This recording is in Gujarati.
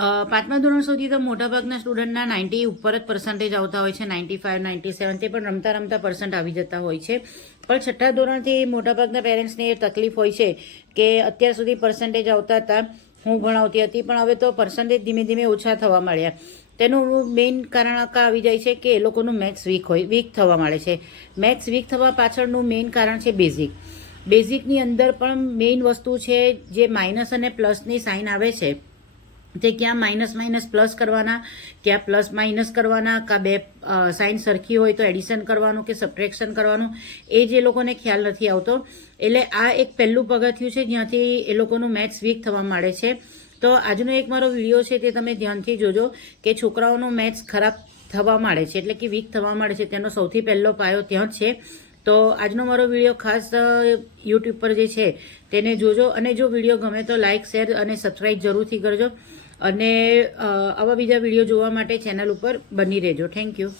પાંચમા ધોરણ સુધી તો મોટાભાગના સ્ટુડન્ટના 90 ઉપર જ પર્સન્ટેજ આવતા હોય છે, 95, 97 તે પણ રમતા રમતા પર્સન્ટ આવી જતા હોય છે. પણ છઠ્ઠા ધોરણથી મોટાભાગના પેરેન્ટ્સને એ તકલીફ હોય છે કે અત્યાર સુધી પર્સન્ટેજ આવતા હતા, હું ભણાવતી હતી, પણ હવે તો પર્સન્ટેજ ધીમે ધીમે ઓછા થવા મળ્યા. તેનું મેઇન કારણ આવી જાય છે કે એ લોકોનું મેથ્સ વીક થવા મળે છે. મેથ્સ વીક થવા પાછળનું મેઇન કારણ છે બેઝિકની અંદર પણ મેઇન વસ્તુ છે જે માઇનસ અને પ્લસની સાઇન આવે છે તે ક્યાં માઇનસ પ્લસ કરવાના, ક્યાં પ્લસ માઇનસ કરવાના, કાં બે સાઇન સરખી હોય તો એડિશન કરવાનું કે સબટ્રેક્શન કરવાનું, એ જે લોકોને ખ્યાલ નથી આવતો. એટલે આ એક પહેલું પગથિયું છે જ્યાંથી એ લોકોનું મેથ્સ વીક થવા માંડે છે. તો આજનો એક મારો વિડીયો છે તે તમે ધ્યાનથી જોજો કે છોકરાઓનું મેથ્સ ખરાબ થવા માંડે છે, એટલે કે વીક થવા માંડે છે, તેનો સૌથી પહેલો પાયો ત્યાં જ છે. તો આજનો મારો વિડીયો ખાસ યુટ્યુબ પર જે છે તેને જોજો, અને જો વિડીયો ગમે તો લાઇક, શેર અને સબસ્ક્રાઈબ જરૂરથી કરજો. અને આવા બીજા વિડીયો જોવા માટે ચેનલ ઉપર બની રહેજો. Thank you.